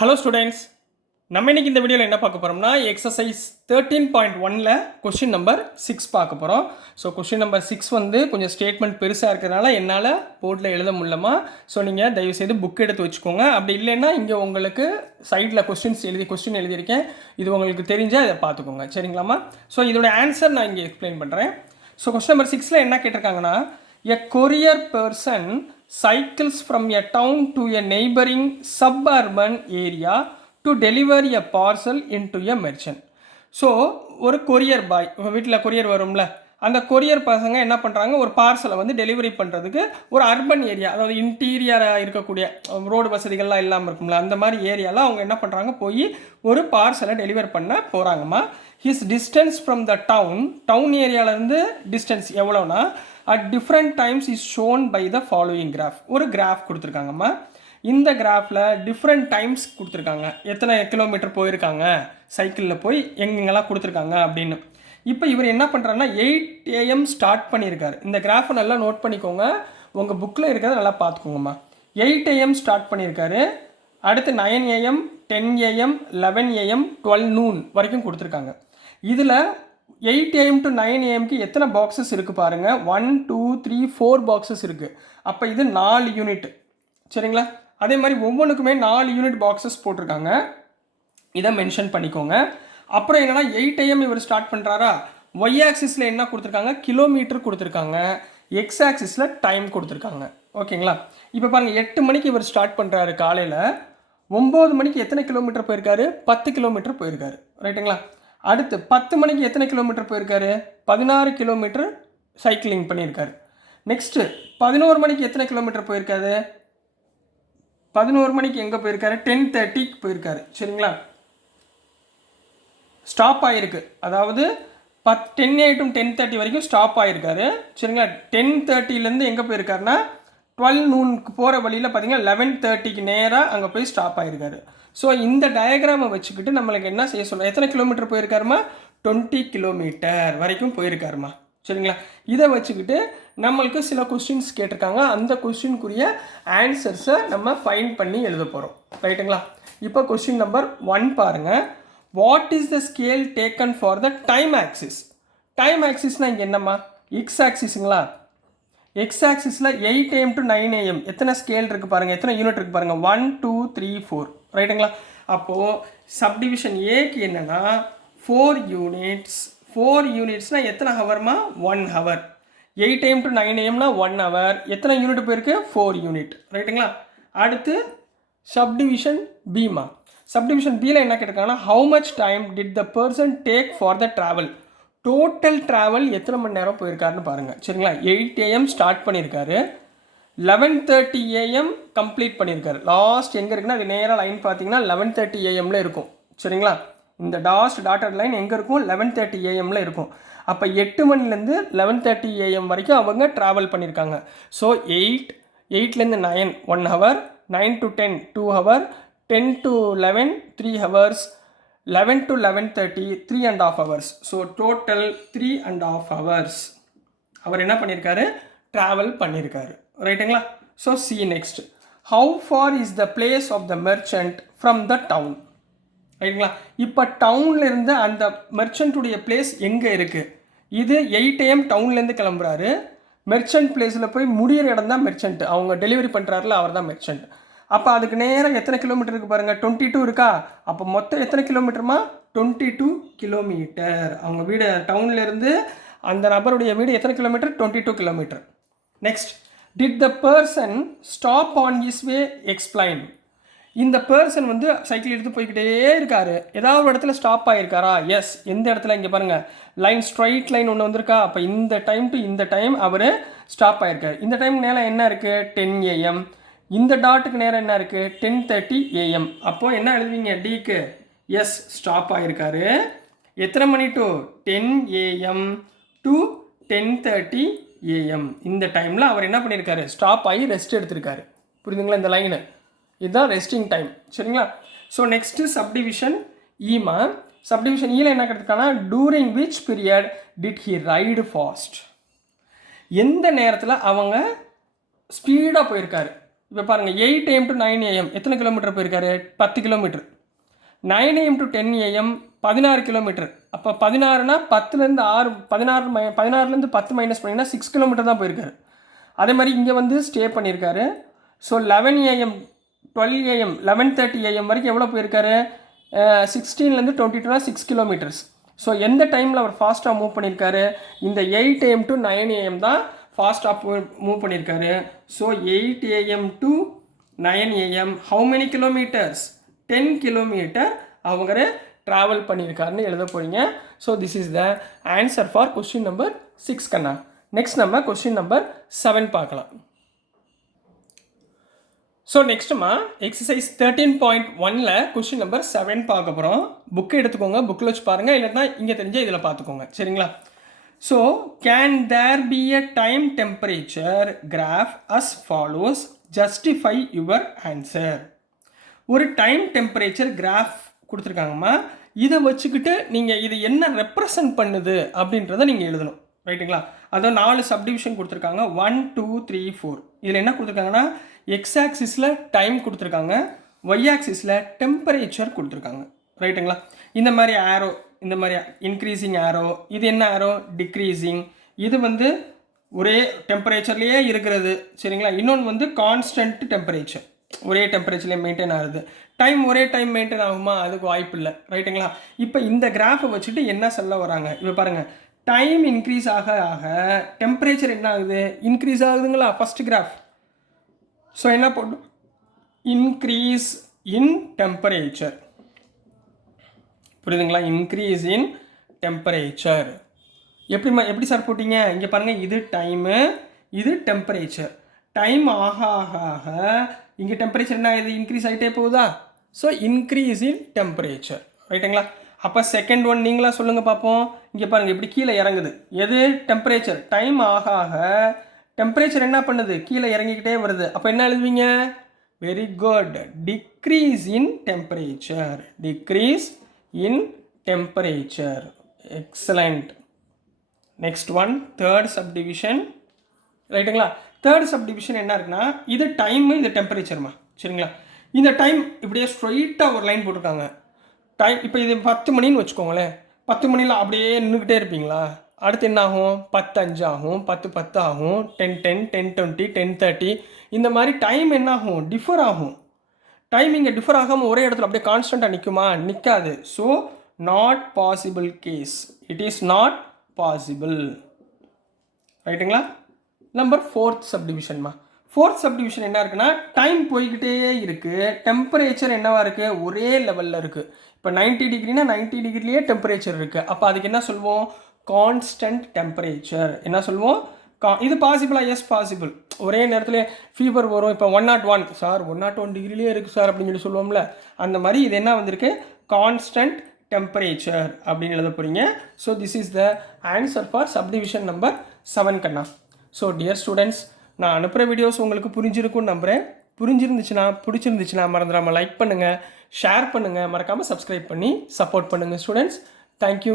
Hello students, நம்ம இன்னைக்கு இந்த வீடியோவில் என்ன பார்க்க போகிறோம்னா எக்ஸசைஸ் 13.1ல் கொஷின் நம்பர் 6 பார்க்க போகிறோம். ஸோ கொஷின் நம்பர் 6 வந்து கொஞ்சம் ஸ்டேட்மெண்ட் பெருசாக இருக்கிறதுனால என்னால் போர்டில் எழுத முடியலமா. ஸோ நீங்கள் தயவுசெய்து புக் எடுத்து வச்சுக்கோங்க. அப்படி இல்லைன்னா இங்கே உங்களுக்கு சைடில் கொஸ்டின் எழுதியிருக்கேன். இது உங்களுக்கு தெரிஞ்சால் இதை பார்த்துக்கோங்க, சரிங்களாம்மா. ஸோ இதோட ஆன்சர் நான் இங்கே எக்ஸ்பிளைன் பண்ணுறேன். ஸோ கொஸ்டின் நம்பர் 6ல் என்ன கேட்டிருக்காங்கன்னா, a courier person cycles from a town to a neighboring suburban area to deliver a parcel into a merchant. So ஒரு கொரியர் பாய், வீட்டில் கொரியர் வரும்ல, அந்த கொரியர் பசங்க என்ன பண்ணுறாங்க, ஒரு பார்சலை வந்து டெலிவரி பண்ணுறதுக்கு ஒரு அர்பன் ஏரியா, அதாவது இன்டீரியராக இருக்கக்கூடிய ரோடு வசதிகள்லாம் இல்லாமல் இருக்கும்ல, அந்த மாதிரி ஏரியாவில் அவங்க என்ன பண்ணுறாங்க, போய் ஒரு பார்சலை டெலிவர் பண்ண போகிறாங்கம்மா. His distance from the town ஏரியாவிலேருந்து டிஸ்டன்ஸ் எவ்வளோனா at different times is shown by the following graph. ஒரு கிராஃப் கொடுத்துருக்காங்கம்மா. இந்த கிராஃபில் டிஃப்ரெண்ட் டைம்ஸ் கொடுத்துருக்காங்க, எத்தனை கிலோமீட்டர் போயிருக்காங்க சைக்கிளில் போய் எங்கெங்கெல்லாம் கொடுத்துருக்காங்க அப்படின்னு. இப்போ இவர் என்ன பண்ணுறாருன்னா 8 AM ஸ்டார்ட் பண்ணியிருக்காரு. இந்த கிராஃபை நல்லா நோட் பண்ணிக்கோங்க, உங்கள் புக்கில் இருக்கிறத நல்லா பார்த்துக்கோங்கம்மா. 8 AM ஸ்டார்ட் பண்ணியிருக்காரு. அடுத்து 9 AM, 10 AM, 11 AM, 12 noon வரைக்கும் கொடுத்துருக்காங்க. இதில் 8 AM to 9 AMக்கு எத்தனை பாக்ஸஸ் இருக்குது பாருங்கள். 1 2 3 4 பாக்ஸஸ் இருக்குது. அப்போ இது 4 யூனிட், சரிங்களா. அதே மாதிரி ஒவ்வொன்றுக்குமே 4 யூனிட் பாக்ஸஸ் போட்டிருக்காங்க, இதை மென்ஷன் பண்ணிக்கோங்க. அப்புறம் என்னென்னா 8 AM இவர் ஸ்டார்ட் பண்ணுறாரா, ஒய் ஆக்சிஸில் என்ன கொடுத்துருக்காங்க, கிலோமீட்டர் கொடுத்துருக்காங்க, எக்ஸ் ஆக்சிஸில் டைம் கொடுத்துருக்காங்க, ஓகேங்களா. இப்போ பாருங்கள், 8 மணிக்கு இவர் ஸ்டார்ட் பண்ணுறாரு காலையில், 9 மணிக்கு எத்தனை கிலோமீட்டர் போயிருக்காரு, 10 கிலோமீட்டர் போயிருக்காரு, ரைட்டுங்களா. அடுத்து 10 மணிக்கு எத்தனை கிலோமீட்டர் போயிருக்காரு, 16 கிலோமீட்டர் சைக்கிளிங் பண்ணியிருக்காரு. நெக்ஸ்ட்டு 11 மணிக்கு எத்தனை கிலோமீட்டர் போயிருக்காரு, 11 மணிக்கு எங்கே போயிருக்காரு, 10:30க்கு போயிருக்காரு, சரிங்களா. ஸ்டாப் ஆகிருக்கு, அதாவது 10 AM to 10:30 வரைக்கும் ஸ்டாப் ஆகிருக்காரு, சரிங்களா. 10:30லேருந்து எங்கே போயிருக்காருன்னா 12 noonக்கு போகிற வழியில் பார்த்தீங்கன்னா 11:30க்கு நேராக அங்கே போய் ஸ்டாப் ஆகிருக்காரு. ஸோ இந்த டயக்ராமை வச்சுக்கிட்டு நம்மளுக்கு என்ன செய்ய சொல்கிறோம், எத்தனை கிலோமீட்டர் போயிருக்காருமா, 20 கிலோமீட்டர் வரைக்கும் போயிருக்காருமா, சரிங்களா. இதை வச்சுக்கிட்டு நம்மளுக்கு சில கொஸ்டின்ஸ் கேட்டிருக்காங்க, அந்த கொஸ்டினுக்குரிய ஆன்சர்ஸை நம்ம ஃபைண்ட் பண்ணி எழுத போகிறோம், ரைட்டுங்களா. இப்போ கொஸ்டின் நம்பர் 1 பாருங்கள். What is the scale taken for the time axis. Time ஆக்சிஸ்னால் இங்கே என்னம்மா, எக்ஸ் ஆக்சிஸுங்களா. எக்ஸ் ஆக்சிஸில் 8 AM to 9 AM எத்தனை ஸ்கேல் இருக்குது பாருங்கள், எத்தனை யூனிட் இருக்குது பாருங்கள், 1 2 3 4, ரைட்டுங்களா. அப்போது சப்டிவிஷன் ஏக்கு என்னென்னா 4 யூனிட்ஸ். 4 யூனிட்ஸ்னால் எத்தனை ஹவர்மா, 1 ஹவர். 8 AM to 9 AMனா 1 hour. எத்தனை யூனிட் போயிருக்கு, 4 யூனிட், ரைட்டுங்களா. அடுத்து சப்டிவிஷன் பிமா. சப்டிவிஷன் பியில் என்ன கேட்டிருக்காங்கன்னா, how much time did the person take for the travel. Total travel எத்தனை மணி நேரம் போயிருக்காருன்னு பாருங்கள், சரிங்களா. 8 AM ஸ்டார்ட் பண்ணியிருக்காரு, 11:30 AM கம்ப்ளீட் பண்ணியிருக்காரு. லாஸ்ட் எங்கே இருக்குன்னா, அது நேராக லைன் பார்த்தீங்கன்னா 11:30 AMல இருக்கும், சரிங்களா. இந்த டாட்டட் லைன் எங்கே இருக்கும், 11:30 AMல இருக்கும். அப்போ 8 மணிலேருந்து 11:30 AM வரைக்கும் அவங்க ட்ராவல் பண்ணியிருக்காங்க. ஸோ 8லேருந்து 9 1 hour, 9 to 10 2 hour, 10 to 11 3 hours, 11 to 11:30 3.5 hours. So total 3.5 hours அவர் என்ன பண்ணியிருக்காரு, ட்ராவல் பண்ணியிருக்காரு, ரைட்டுங்களா. So C next, how far is the place of the merchant from the town, ரைட்டுங்களா. இப்போ டவுன்லேருந்து அந்த மெர்ச்சன்ட்டுடைய பிளேஸ் எங்கே இருக்குது, இது 8 AM டவுன்லேருந்து கிளம்புறாரு, மெர்ச்சன்ட் பிளேஸில் போய் முடிகிற இடம் தான் மெர்ச்சன்ட், அவங்க டெலிவரி பண்ணுறாருல அவர் தான் மெர்ச்சன்ட். அப்போ அதுக்கு நேரம் எத்தனை கிலோமீட்டர் இருக்குது பாருங்கள், 22 இருக்கா. அப்போ மொத்தம் எத்தனை கிலோமீட்டருமா, 22 கிலோமீட்டர். அவங்க வீடு டவுன்லேருந்து அந்த நபருடைய வீடு எத்தனை kilometre, 22 kilometre. Next, did the person stop on his way explain. இந்த பர்சன் வந்து சைக்கிள் எடுத்து போய்கிட்டே இருக்காரு, ஏதாவது ஒரு இடத்துல ஸ்டாப் ஆகிருக்காரா, எஸ். எந்த இடத்துல, இங்கே பாருங்கள் லைன், ஸ்ட்ரைட் லைன் ஒன்று வந்திருக்கா. அப்போ இந்த டைம் டு இந்த டைம் அவர் ஸ்டாப் ஆகிருக்காரு. இந்த டைம் நேரம் என்ன இருக்குது, 10 AM. இந்த டாட்டுக்கு நேரம் என்ன இருக்குது, 10:30 AM. அப்போது என்ன எழுதுவீங்க, டிக்கு எஸ் ஸ்டாப் ஆகிருக்காரு. எத்தனை மணி டு 10 AM to 10:30 AM. இந்த டைமில் அவர் என்ன பண்ணியிருக்காரு, ஸ்டாப் ஆகி ரெஸ்ட் எடுத்திருக்காரு, புரியுதுங்களா. இந்த லைனு இதுதான் ரெஸ்டிங் டைம், சரிங்களா. ஸோ நெக்ஸ்ட்டு சப்டிவிஷன் ஈமா. சப்டிவிஷன் ஈல என்ன கேட்டிருக்காங்கன்னா, during which period did he ride fast. எந்த நேரத்தில் அவங்க ஸ்பீடாக போயிருக்காரு, இப்போ பாருங்கள் 8 AM to 9 AM எத்தனை கிலோமீட்டர் போயிருக்காரு? 10 kilometre. 9 AM to 10 AM 16 kilometre. அப்போ 16னா 10லேருந்து 6 16லேருந்து 10 மைனஸ் பண்ணிங்கன்னா 6 கிலோமீட்டர் தான் போயிருக்காரு. அதே மாதிரி இங்கே வந்து ஸ்டே பண்ணியிருக்காரு. ஸோ 11 AM 12 AM 11:30 AM வரைக்கும் எவ்வளோ போயிருக்காரு? 16லேருந்து 22னா 6 கிலோமீட்டர்ஸ். ஸோ எந்த டைமில் அவர் ஃபாஸ்ட்டாக மூவ் பண்ணியிருக்காரு? இந்த 8 AM to 9 AM தான் ஃபாஸ்ட்டாக மூவ் பண்ணியிருக்காரு. So 8 AM to 9 AM how many kilometers? 10 kilometre அவங்க ட்ராவல் பண்ணியிருக்காருன்னு எழுத போகிறீங்க. So this is the answer for question number 6 கண்ணா. நெக்ஸ்ட் நம்ம கொஸ்டின் நம்பர் 7 பார்க்கலாம். ஸோ நெக்ஸ்ட்டுமா எக்ஸசைஸ் 13.1ல் கொஸ்டின் நம்பர் 7 பார்க்க போகிறோம். புக்கு எடுத்துக்கோங்க, புக்கில் வச்சு பாருங்கள், இல்லைன்னா இங்கே தெரிஞ்ச இதில் பார்த்துக்கோங்க, சரிங்களா? So can there be a time temperature graph as follows, justify your answer. ஒரு டைம் டெம்பரேச்சர் கிராஃப் கொடுத்துருக்காங்கம்மா. இதை வச்சுக்கிட்டு நீங்கள் இது என்ன ரெப்ரசன்ட் பண்ணுது அப்படின்றத நீங்கள் எழுதணும், ரைட்டுங்களா? அதான் 4 சப்டிவிஷன் கொடுத்துருக்காங்க, 1 2 3 4. இதில் என்ன கொடுத்துருக்காங்கன்னா எக்ஸ் ஆக்சிஸில் டைம் கொடுத்துருக்காங்க, ஒய் ஆக்சிஸில் டெம்பரேச்சர் கொடுத்துருக்காங்க, ரைட்டுங்களா? இந்த மாதிரி ஆரோ, இந்த மாதிரி இன்க்ரீஸிங் ஆரோ, இது என்ன ஆரோ? டிக்ரீஸிங். இது வந்து ஒரே டெம்பரேச்சர்லேயே இருக்கிறது, சரிங்களா? இன்னொன்று வந்து கான்ஸ்டன்ட் டெம்பரேச்சர், ஒரே டெம்பரேச்சர்லேயே மெயின்டைன் ஆகுது. டைம் ஒரே டைம் மெயின்டைன் ஆகுமா? அதுக்கு வாய்ப்பு இல்லை, ரைட்டுங்களா? இப்போ இந்த கிராஃபை வச்சுட்டு என்ன சொல்ல வராங்க? இப்போ பாருங்கள், டைம் இன்க்ரீஸ் ஆக ஆக டெம்பரேச்சர் என்ன ஆகுது? இன்க்ரீஸ் ஆகுதுங்களா? First graph. ஸோ என்ன போட்டோம்? இன்க்ரீஸ் இன் டெம்பரேச்சர், புரியுதுங்களா? Increase in temperature. எப்படி சார் போட்டிங்க? இங்கே பாருங்கள், இது டைமு, இது டெம்பரேச்சர். டைம் ஆக ஆக ஆக இங்கே டெம்பரேச்சர் என்ன ஆகுது? இன்க்ரீஸ் ஆகிட்டே போகுதா? ஸோ இன்க்ரீஸ் இன் டெம்பரேச்சர், ரைட்டுங்களா? அப்போ செகண்ட் ஒன் நீங்களா சொல்லுங்கள் பார்ப்போம். இங்கே பாருங்கள், இப்படி கீழே இறங்குது. எது? டெம்பரேச்சர். டைம் ஆக ஆக டெம்பரேச்சர் என்ன பண்ணுது? கீழே இறங்கிக்கிட்டே வருது. அப்போ என்ன எழுதுவீங்க? Very good, decrease in temperature. Decrease in temperature. Excellent. Next one, third subdivision, ரைட்டுங்களா? தேர்ட் சப்டிவிஷன் என்ன இருக்குன்னா, இது டைமு, இது டெம்பரேச்சர்மா, சரிங்களா? இந்த டைம் இப்படியே ஸ்ட்ரைட்டாக ஒரு லைன் போட்டிருக்காங்க. டைம் இப்போ இது 10 மணின்னு வச்சுக்கோங்களேன். 10 மணியில் அப்படியே நின்றுக்கிட்டே இருப்பீங்களா? அடுத்து என்ன ஆகும்? 10:05 ஆகும், 10:10 ஆகும், 10:10, 10:20, 10:30. இந்த மாதிரி டைம் என்ன ஆகும்? டிஃபர் ஆகும். டைம் இங்கே டிஃபர் ஆகாமல் ஒரே இடத்துல அப்படியே கான்ஸ்டண்ட்டாக நிற்குமா? நிற்காது. So not possible case. It is not possible, ரைட்டுங்களா? நம்பர் 4th சப்டிவிஷன்மா. 4th சப்டிவிஷன் என்ன இருக்குன்னா, டைம் போய்கிட்டே இருக்குது, டெம்பரேச்சர் என்னவா இருக்குது? ஒரே லெவலில் இருக்குது. இப்போ 90 டிகிரினா 90 டிகிரிலேயே டெம்பரேச்சர் இருக்குது. அப்போ அதுக்கு என்ன சொல்லுவோம்? Constant temperature. என்ன சொல்லுவோம்? இது பாசிபிளா? S possible. ஒரே நேரத்தில் ஃபீவர் வரும். இப்போ 101 சார், 101 டிகிரிலேயே இருக்குது சார் அப்படின்னு சொல்லி சொல்லுவோம்ல, அந்த மாதிரி இது என்ன வந்திருக்கு? கான்ஸ்டன்ட் டெம்பரேச்சர் அப்படின்னு எழுத போகிறீங்க. So this is the answer for subdivision number 7 கண்ணா. ஸோ டியர் ஸ்டூடெண்ட்ஸ், நான் அனுப்புகிற வீடியோஸ் உங்களுக்கு புரிஞ்சிருக்கும்னு நம்புகிறேன். பிடிச்சிருந்துச்சுன்னா மறந்துடாமல் லைக் பண்ணுங்கள், ஷேர் பண்ணுங்கள், மறக்காமல் சப்ஸ்கிரைப் பண்ணி சப்போர்ட் பண்ணுங்கள் ஸ்டூடெண்ட்ஸ். தேங்க்யூ.